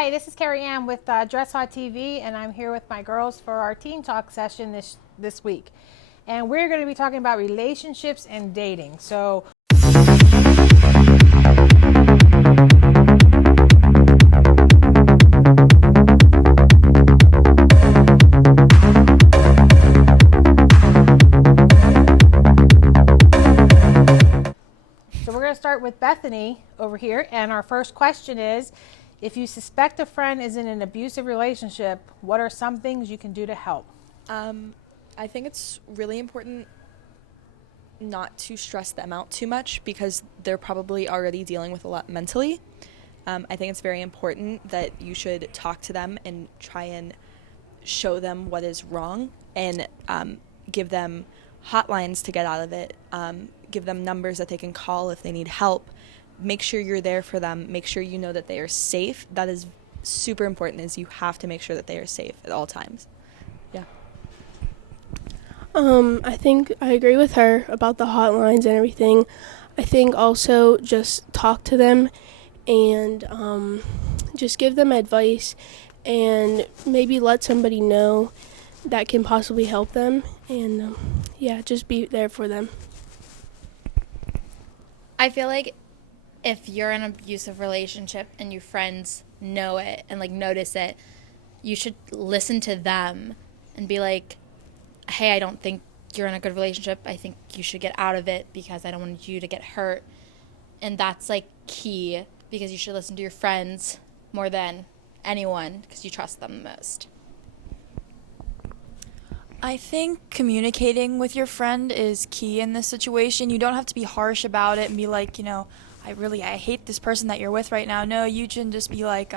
Hi, this is Carrie Ann with Dress Hot TV, and I'm here with my girls for our Teen Talk session this week. And we're going to be talking about relationships and dating. So we're going to start with Bethany over here, and our first question is, if you suspect a friend is in an abusive relationship, what are some things you can do to help? I think it's really important not to stress them out too much because they're probably already dealing with a lot mentally. I think it's very important that you should talk to them and try and show them what is wrong and give them hotlines to get out of it, give them numbers that they can call if they need help. Make sure you're there for them. Make sure you know that they are safe. That is super important, is you have to make sure that they are safe at all times. Yeah. I think I agree with her about the hotlines and everything. I think also just talk to them and just give them advice and maybe let somebody know that can possibly help them and just be there for them. I feel like if you're in an abusive relationship and your friends know it and notice it, you should listen to them and be like, hey, I don't think you're in a good relationship. I think you should get out of it because I don't want you to get hurt. And that's key, because you should listen to your friends more than anyone because you trust them the most. I think communicating with your friend is key in this situation. You don't have to be harsh about it and be like, I hate this person that you're with right now. No, you can just be like,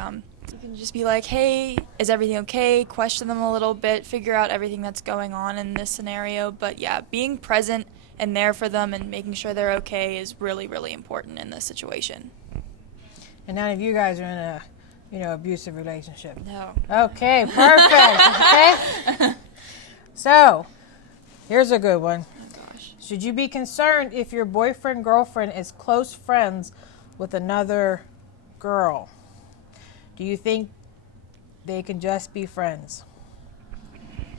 hey, is everything okay? Question them a little bit, figure out everything that's going on in this scenario. But yeah, being present and there for them and making sure they're okay is really, really important in this situation. And none of you guys are in a, abusive relationship. No. Okay, perfect. Okay. So, here's a good one. Should you be concerned if your boyfriend, girlfriend is close friends with another girl? Do you think they can just be friends?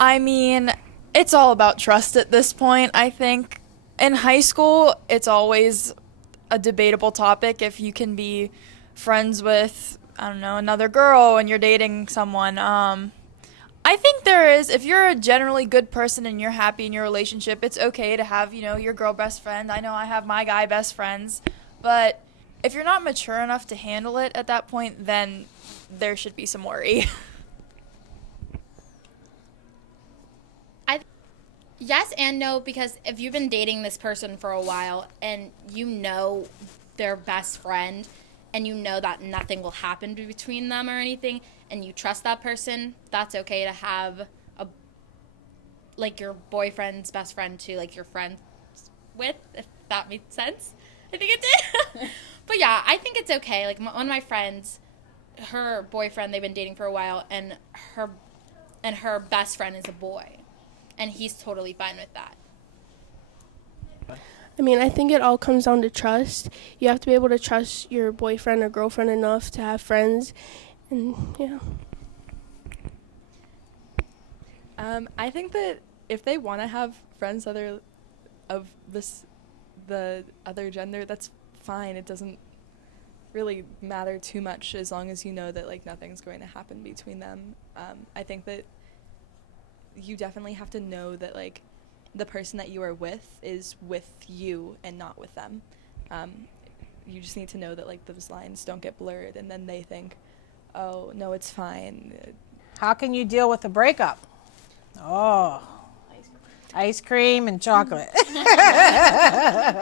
I mean, it's all about trust at this point, I think. In high school, it's always a debatable topic if you can be friends with, another girl and you're dating someone. I think there is. If you're a generally good person and you're happy in your relationship, it's okay to have, your girl best friend. I know I have my guy best friends. But if you're not mature enough to handle it at that point, then there should be some worry. Yes and no, because if you've been dating this person for a while and you know their best friend and you know that nothing will happen between them or anything, and you trust that person, that's okay to have your boyfriend's best friend to your friends with, if that makes sense. I think it did. But yeah, I think it's okay. One of my friends, her boyfriend, they've been dating for a while, and her best friend is a boy, and he's totally fine with that. I mean, I think it all comes down to trust. You have to be able to trust your boyfriend or girlfriend enough to have friends, and yeah. I think that if they want to have friends the other gender, that's fine. It doesn't really matter too much as long as you know that nothing's going to happen between them. I think that you definitely have to know that the person that you are with is with you and not with them. You just need to know that those lines don't get blurred and then they think, oh no, it's fine. How can you deal with a breakup? Oh, ice cream and chocolate.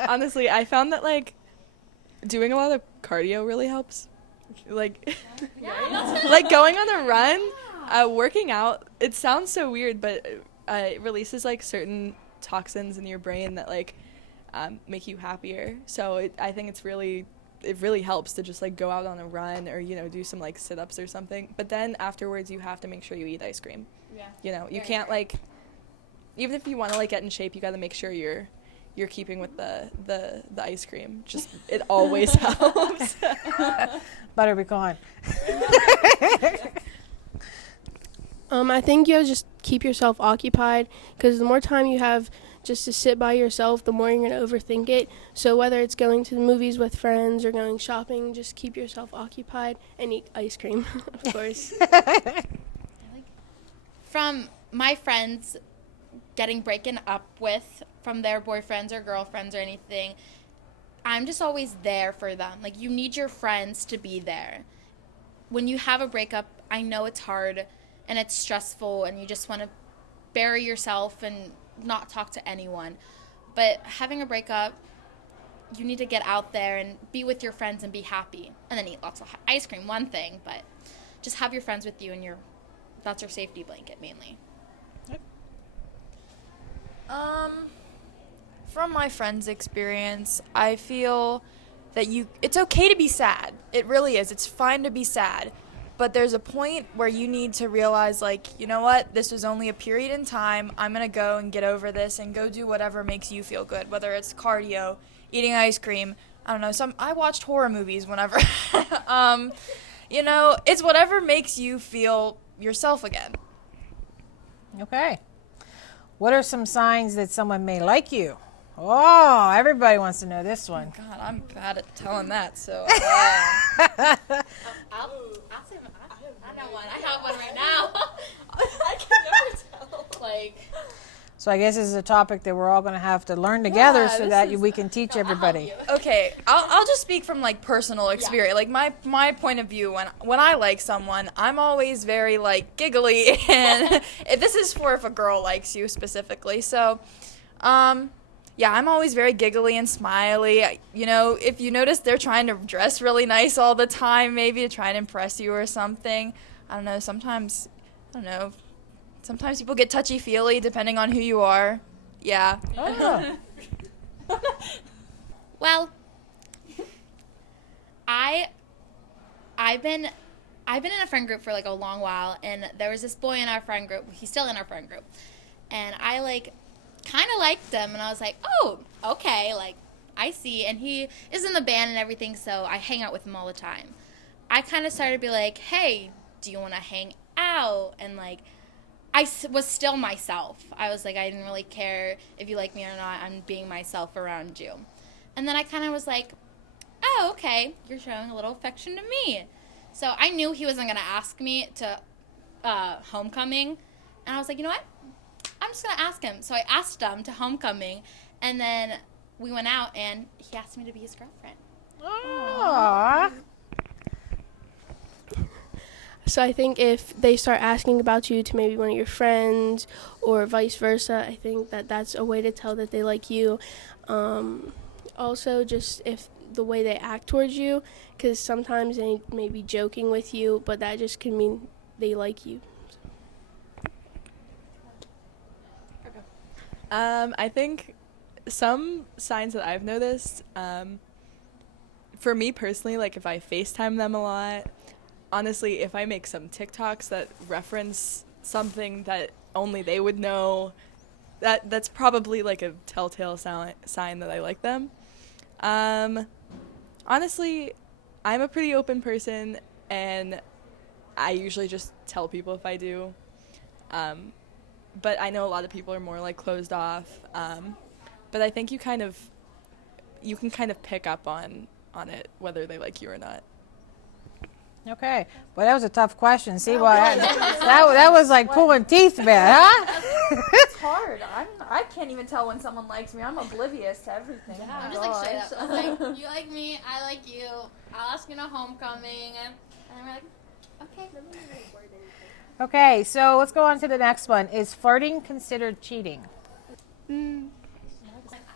Honestly, I found that doing a lot of cardio really helps. Going on a run, working out. It sounds so weird, but it releases certain toxins in your brain that make you happier. So I think it really helps to just go out on a run or do some sit-ups or something. But then afterwards, you have to make sure you eat ice cream. Yeah. You can't even if you want to get in shape, you got to make sure you're you're keeping with the ice cream. Just it always helps. Butter pecan. I think you have to just keep yourself occupied, because the more time you have just to sit by yourself, the more you're going to overthink it. So whether it's going to the movies with friends or going shopping, just keep yourself occupied and eat ice cream, of course. From my friends getting broken up with from their boyfriends or girlfriends or anything, I'm just always there for them. Like, you need your friends to be there. When you have a breakup, I know it's hard and it's stressful and you just want to bury yourself and not talk to anyone. But having a breakup, you need to get out there and be with your friends and be happy. And then eat lots of ice cream, one thing, but just have your friends with you and that's your safety blanket mainly. From my friend's experience, I feel that it's okay to be sad. It really is. It's fine to be sad. But there's a point where you need to realize, like, you know what? This was only a period in time. I'm going to go and get over this and go do whatever makes you feel good, whether it's cardio, eating ice cream. I don't know. I watched horror movies whenever. It's whatever makes you feel yourself again. Okay. What are some signs that someone may like you? Oh, everybody wants to know this one. God, I'm bad at telling that, so. I'll say I know one. I have one right now. I can never tell. So I guess this is a topic that we're all going to have to learn together so this that is- we can teach everybody. Okay, I'll just speak from like personal experience. Like my point of view when I like someone, I'm always very like giggly, and this is for if a girl likes you specifically. So, yeah, I'm always very giggly and smiley. If you notice they're trying to dress really nice all the time, maybe to try and impress you or something. I don't know. Sometimes people get touchy-feely depending on who you are. Yeah. Oh. Well, I've been in a friend group for like a long while, and there was this boy in our friend group. He's still in our friend group, and I kind of liked him, and I was like, oh, okay, I see. And he is in the band and everything, so I hang out with him all the time. I kind of started to be like, hey, do you want to hang out? And I was still myself. I was like, I didn't really care if you like me or not. I'm being myself around you. And then I kind of was like, oh, okay, you're showing a little affection to me. So I knew he wasn't going to ask me to homecoming. And I was like, you know what? I'm just going to ask him. So I asked him to homecoming. And then we went out, and he asked me to be his girlfriend. Aww. So I think if they start asking about you to maybe one of your friends or vice versa, I think that's a way to tell that they like you. Also, just if the way they act towards you, because sometimes they may be joking with you, but that just can mean they like you. I think some signs that I've noticed, for me personally, if I FaceTime them a lot, honestly, if I make some TikToks that reference something that only they would know, that's probably a telltale sign that I like them. Honestly, I'm a pretty open person, and I usually just tell people if I do. But I know a lot of people are more closed off. But I think you can kind of pick up on it, whether they like you or not. Okay. Well, that was a tough question. See, that was like pulling teeth, man, huh? It's hard. I can't even tell when someone likes me. I'm oblivious to everything. Oh I'm just straight up. I was like, you like me, I like you. I'll ask you to homecoming. And then we're like, okay. Okay, so let's go on to the next one. Is flirting considered cheating?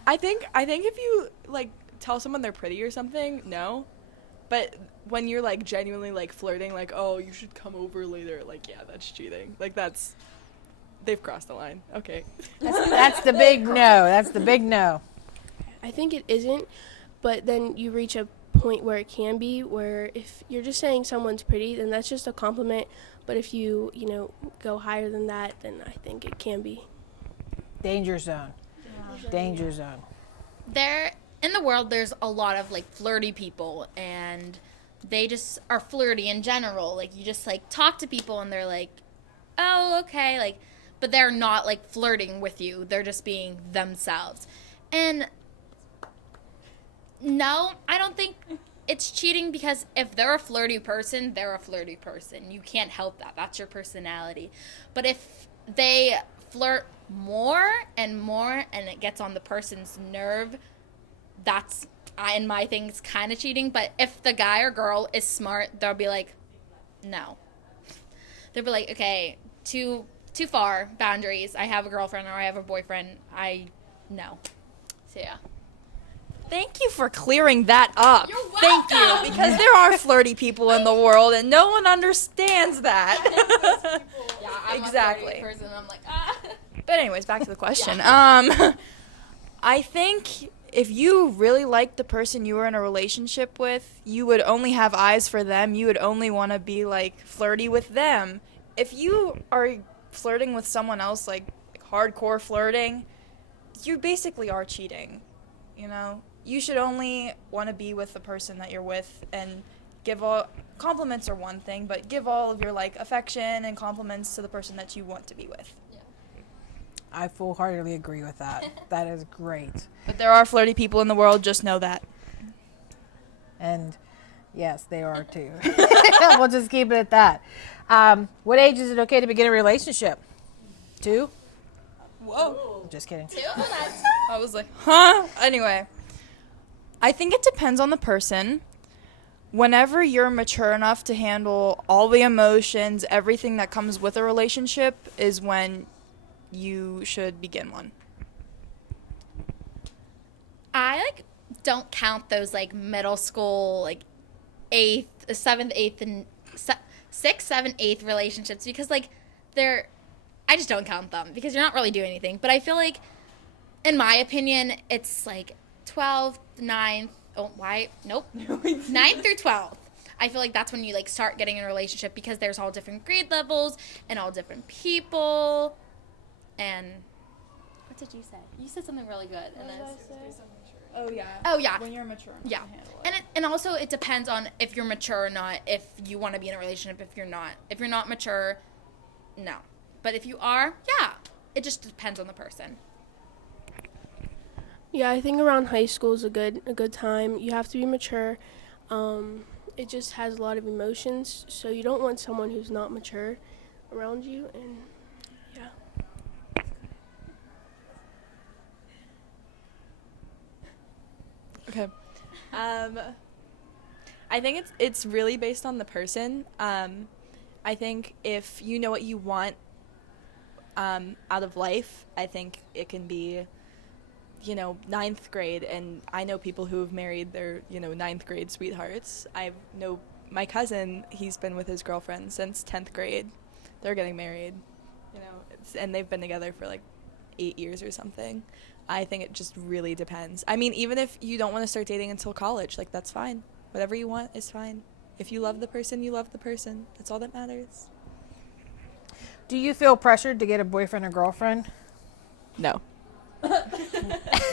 I think if you tell someone they're pretty or something, no. But when you're genuinely flirting, oh, you should come over later, yeah, that's cheating. They've crossed the line. Okay. That's the big no. That's the big no. I think it isn't, but then you reach a point where it can be, where if you're just saying someone's pretty, then that's just a compliment. But if you go higher than that, then I think it can be. Danger zone. Danger zone. there in the world there's a lot of like flirty people, and they just are flirty in general. Like you just like talk to people and they're like, oh, okay, like, but they're not like flirting with you, they're just being themselves. And no, I don't think it's cheating, because if they're a flirty person, they're a flirty person. You can't help that. That's your personality. But if they flirt more and more and it gets on the person's nerve, that's, in my thing, it's kind of cheating. But if the guy or girl is smart, they'll be like, no. They'll be like, okay, too far, boundaries. I have a girlfriend or I have a boyfriend. No. So, yeah. Thank you for clearing that up. You're Thank you, welcome. because there are flirty people in the world, and no one understands that. Yeah, I'm Exactly. a flirty person. I'm like, ah. But anyways, back to the question. I think if you really like the person you were in a relationship with, you would only have eyes for them. You would only want to be like flirty with them. If you are flirting with someone else, like hardcore flirting, you basically are cheating. You know, you should only want to be with the person that you're with, and give all compliments are one thing, but give all of your like affection and compliments to the person that you want to be with. I full-heartedly agree with that. That is great. But there are flirty people in the world, just know that. And yes, they are too. We'll just keep it at that. What age is it okay to begin a relationship? 2? Whoa. Just kidding. I was like, huh? Anyway, I think it depends on the person. Whenever you're mature enough to handle all the emotions, everything that comes with a relationship, is when you should begin one. I like don't count those like middle school like 8th, 7th, 8th, and 6th, 7th, 8th relationships, because like I just don't count them because you're not really doing anything. But I feel like, in my opinion, it's like 12th, 9th. Oh, why? Nope. 9th through 12th. I feel like that's when you like start getting in a relationship, because there's all different grade levels and all different people. And what did you say? You said something really good. And then Oh yeah. Oh, yeah. When you're mature enough yeah, to handle it. and also it depends on if you're mature or not. If you want to be in a relationship, if you're not mature, no. But if you are, yeah, it just depends on the person. Yeah, I think around high school is a good time. You have to be mature. It just has a lot of emotions, so you don't want someone who's not mature around you. And yeah. Okay. I think it's really based on the person. I think if you know what you want out of life, I think it can be, ninth grade. And I know people who have married their, ninth grade sweethearts. I know my cousin, he's been with his girlfriend since 10th grade. They're getting married, and they've been together for like 8 years or something. I think it just really depends. I mean, even if you don't want to start dating until college, like, that's fine. Whatever you want is fine. If you love the person, you love the person. That's all that matters. Do you feel pressured to get a boyfriend or girlfriend? No.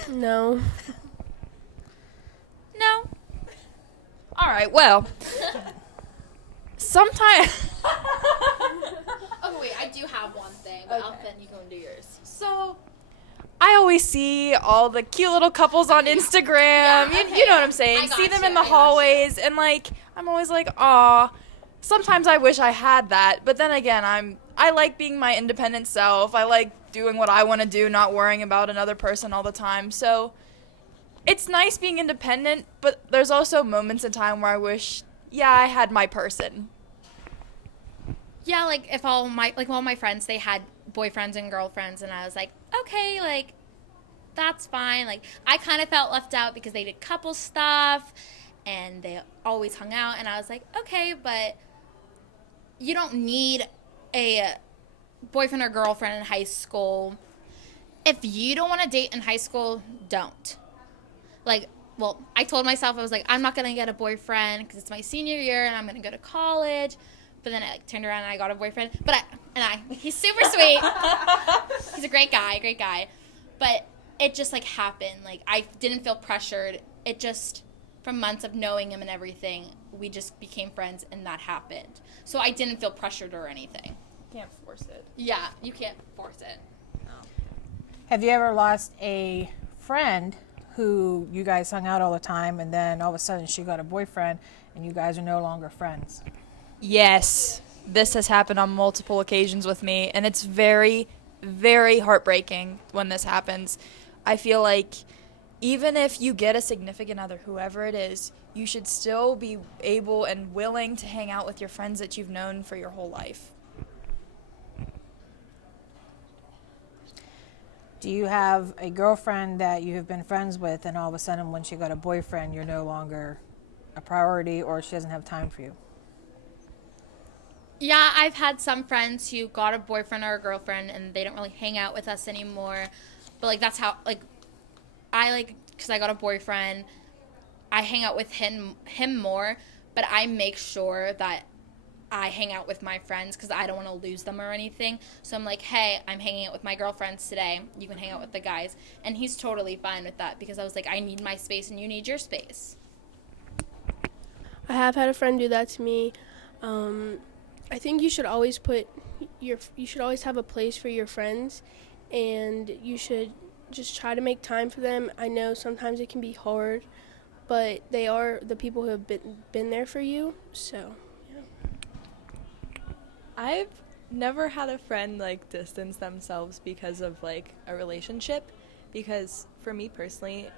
No. No. All right. Well, sometimes. Oh wait, I do have one thing, but then you go and do yours. So, I always see all the cute little couples on Instagram. You know what I'm saying? See them in the hallways, and like, I'm always like, aw. Sometimes I wish I had that, but then again, I like being my independent self. I like doing what I want to do, not worrying about another person all the time. So, it's nice being independent, but there's also moments in time where I wish, I had my person. Yeah, like if all my friends, they had boyfriends and girlfriends, and I was like, okay, like that's fine. Like I kind of felt left out because they did couple stuff and they always hung out, and I was like, okay, but you don't need a boyfriend or girlfriend in high school. If you don't want to date in high school, don't. Like, well, I told myself, I was like, I'm not going to get a boyfriend because it's my senior year and I'm going to go to college. But then I like turned around and I got a boyfriend. But he's super sweet. He's a great guy. But it just like happened. Like I didn't feel pressured. It just, from months of knowing him and everything, we just became friends and that happened. So I didn't feel pressured or anything. Can't force it. Yeah, you can't force it. Have you ever lost a friend who you guys hung out all the time and then all of a sudden she got a boyfriend and you guys are no longer friends? Yes, this has happened on multiple occasions with me, and it's very, very heartbreaking when this happens. I feel like even if you get a significant other, whoever it is, you should still be able and willing to hang out with your friends that you've known for your whole life. Do you have a girlfriend that you have been friends with and all of a sudden when she got a boyfriend you're no longer a priority or she doesn't have time for you? Yeah, I've had some friends who got a boyfriend or a girlfriend and they don't really hang out with us anymore. But like that's how because I got a boyfriend, I hang out with him more, but I make sure that I hang out with my friends because I don't want to lose them or anything. So I'm like, hey, I'm hanging out with my girlfriends today. You can hang out with the guys. And he's totally fine with that because I was like, I need my space and you need your space. I have had a friend do that to me. I think you should always have a place for your friends, and you should just try to make time for them. I know sometimes it can be hard, but they are the people who have been there for you. So, yeah. I've never had a friend like distance themselves because of like a relationship, because for me personally,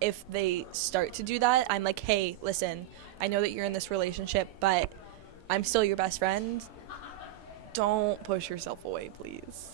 if they start to do that, I'm like, hey, listen, I know that you're in this relationship, but I'm still your best friend. Don't push yourself away, please.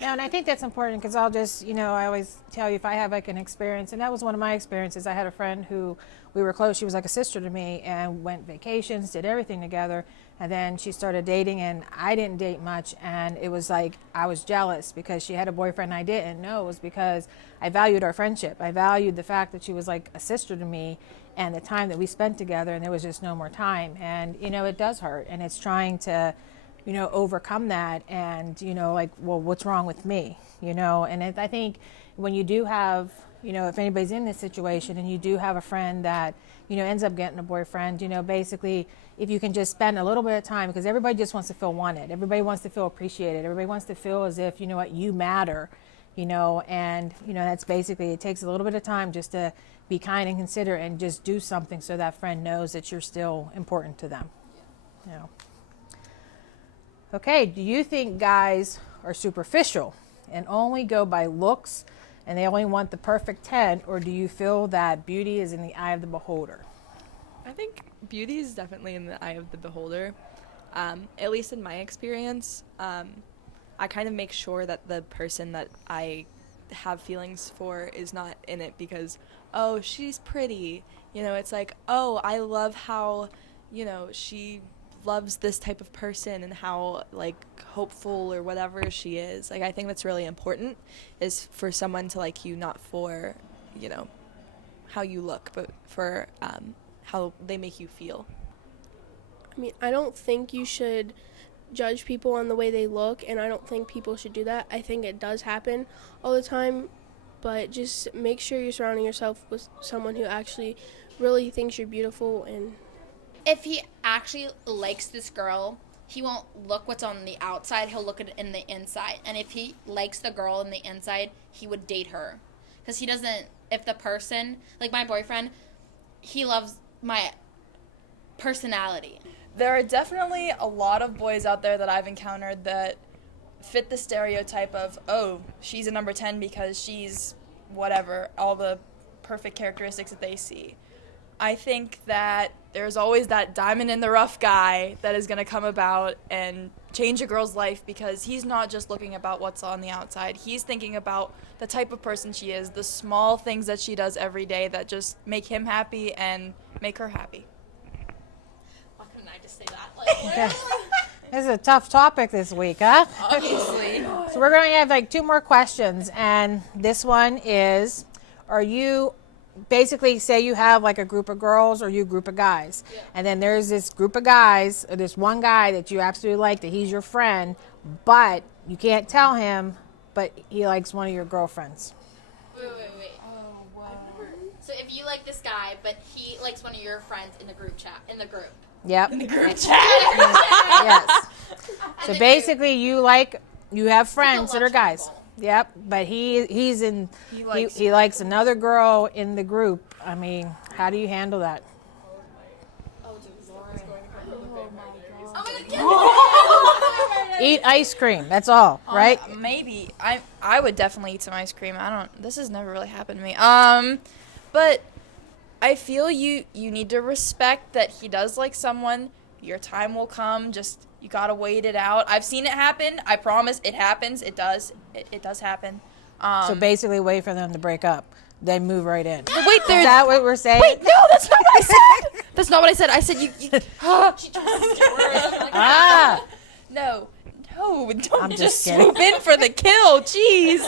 Yeah, and I think that's important because I'll just, I always tell you if I have like an experience, and that was one of my experiences. I had a friend who we were close. She was like a sister to me and went vacations, did everything together. And then she started dating and I didn't date much. And it was like I was jealous because she had a boyfriend and I didn't. No, it was because I valued our friendship. I valued the fact that she was like a sister to me and the time that we spent together, and there was just no more time. And, it does hurt. And it's trying to overcome that and, like, well, what's wrong with me, and I think when you do have, if anybody's in this situation and you do have a friend that, ends up getting a boyfriend, basically if you can just spend a little bit of time, because everybody just wants to feel wanted. Everybody wants to feel appreciated. Everybody wants to feel as if, you matter, and, that's basically, it takes a little bit of time just to be kind and considerate and just do something so that friend knows that you're still important to them, Okay, do you think guys are superficial and only go by looks and they only want the perfect 10, or do you feel that beauty is in the eye of the beholder? I think beauty is definitely in the eye of the beholder. At least in my experience, I kind of make sure that the person that I have feelings for is not in it because, oh, she's pretty. It's like, oh, I love how, she loves this type of person and how like hopeful or whatever she is. Like I think that's really important, is for someone to like you, not for how you look, but for how they make you feel. I mean, I don't think you should judge people on the way they look, and I don't think people should do that. I think it does happen all the time, but just make sure you're surrounding yourself with someone who actually really thinks you're beautiful. And If he actually likes this girl, he won't look what's on the outside, he'll look at it in the inside. And if he likes the girl in the inside, he would date her. Because he doesn't, if the person, like my boyfriend, he loves my personality. There are definitely a lot of boys out there that I've encountered that fit the stereotype of, oh, she's a number 10 because she's whatever, all the perfect characteristics that they see. I think that there's always that diamond in the rough guy that is going to come about and change a girl's life, because he's not just looking about what's on the outside. He's thinking about the type of person she is, the small things that she does every day that just make him happy and make her happy. Why couldn't I just say that? This is a tough topic this week, huh? Obviously. So we're going to have like 2 more questions, and this one is, are you basically, say you have like a group of girls or you a group of guys, and then there's this group of guys, or this one guy that you absolutely like, that he's your friend, but you can't tell him but he likes one of your girlfriends. Wait. So if you like this guy, but he likes one of your friends in the group chat, in the group. Yep. Yes. So basically, you have friends that are selection guys. goal. Yep. But he He likes another girl in the group. I mean, how do you handle that? Eat ice cream. That's all, right? Maybe I would definitely eat some ice cream. This has never really happened to me. But I feel you need to respect that he does like someone. Your time will come. Just you gotta wait it out. I've seen it happen. I promise it happens. It does. It does happen. So basically, wait for them to break up, then move right in. Wait, Is that what we're saying? Wait, no, that's not what I said. That's not what I said. I said you Ah. No, don't I'm just just kidding. swoop in for the kill. Jeez.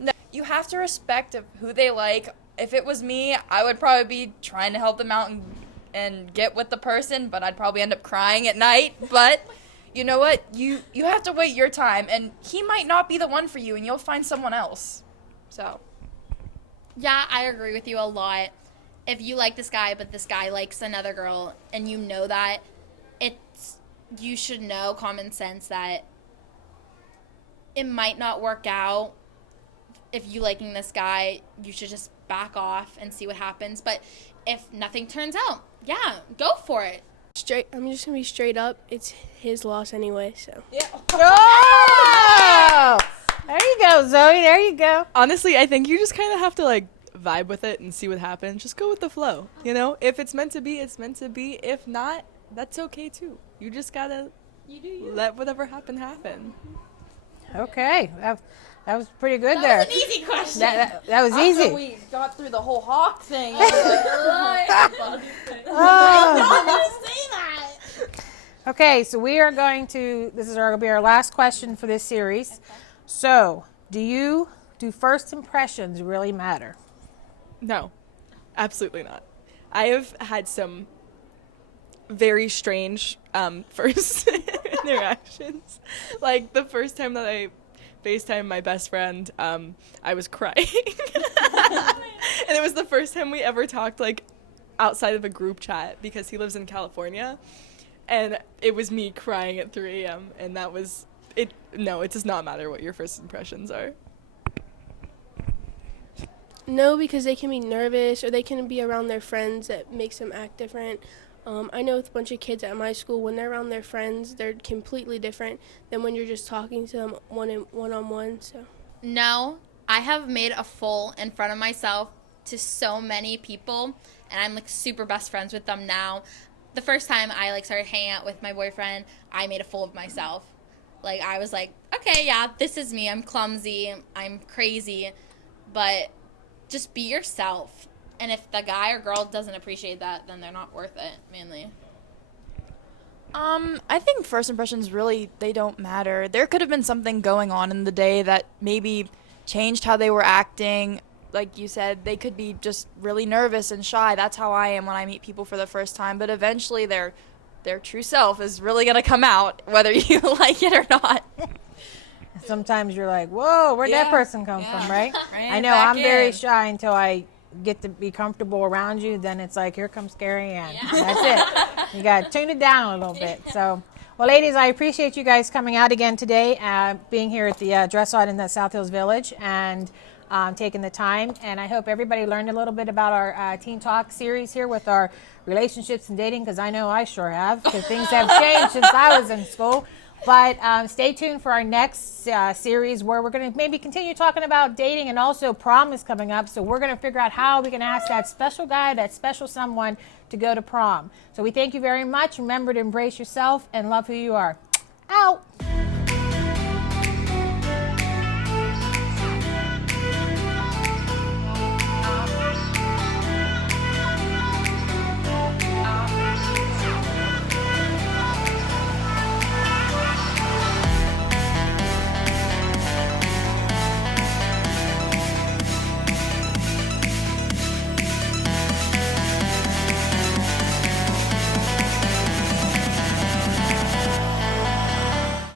No, you have to respect who they like. If it was me, I would probably be trying to help them out and get with the person, but I'd probably end up crying at night. But you know what? You have to wait your time, and he might not be the one for you, and you'll find someone else. So. Yeah, I agree with you a lot. If you like this guy, but this guy likes another girl, and you know that, you should know common sense that it might not work out. If you liking this guy, you should just back off and see what happens. But if nothing turns out, yeah, go for it. I'm just gonna be straight up. It's his loss anyway. So Oh! There you go, Zoe. There you go. Honestly, I think you just kind of have to like vibe with it and see what happens. Just go with the flow, you know? If it's meant to be, it's meant to be. If not, that's okay too. You just gotta let whatever happen. Okay. That was pretty good there. That was an easy question. That was easy. We got through the whole hawk thing. Okay, so we are going to, this is going to be our last question for this series. Okay. So, do first impressions really matter? No, absolutely not. I have had some very strange first interactions. Like the first time that I FaceTimed my best friend, I was crying. And it was the first time we ever talked like outside of a group chat because he lives in California. And it was me crying at 3 a.m. and that was it. No, it does not matter what your first impressions are. no, because they can be nervous or they can be around their friends that makes them act different. I know with a bunch of kids at my school, when they're around their friends, they're completely different than when you're just talking to them one-on-one. So No, I have made a fool in front of myself to so many people, and I'm like super best friends with them now. The first time I like started hanging out with my boyfriend, I made a fool of myself. Like I was like, okay, yeah, this is me. I'm clumsy. I'm crazy, but just be yourself. And if the guy or girl doesn't appreciate that, then they're not worth it, mainly. I think first impressions really, they don't matter. There could have been something going on in the day that maybe changed how they were acting. Like you said, they could be just really nervous and shy. That's how I am when I meet people for the first time. But eventually their true self is really going to come out, whether you like it or not. Sometimes you're like, whoa, where'd that person come from, right? I know, I'm very shy until I get to be comfortable around you. Then it's like, here comes Scary Ann. That's it. You got to tune it down a little bit. So, well, ladies, I appreciate you guys coming out again today, being here at the Dressage in the South Hills Village, and taking the time. And I hope everybody learned a little bit about our Teen Talk series here with our relationships and dating, because I know I sure have, because things have changed since I was in school. But stay tuned for our next series where we're going to maybe continue talking about dating, and also prom is coming up. So we're going to figure out how we can ask that special guy, that special someone to go to prom. So we thank you very much. Remember to embrace yourself and love who you are.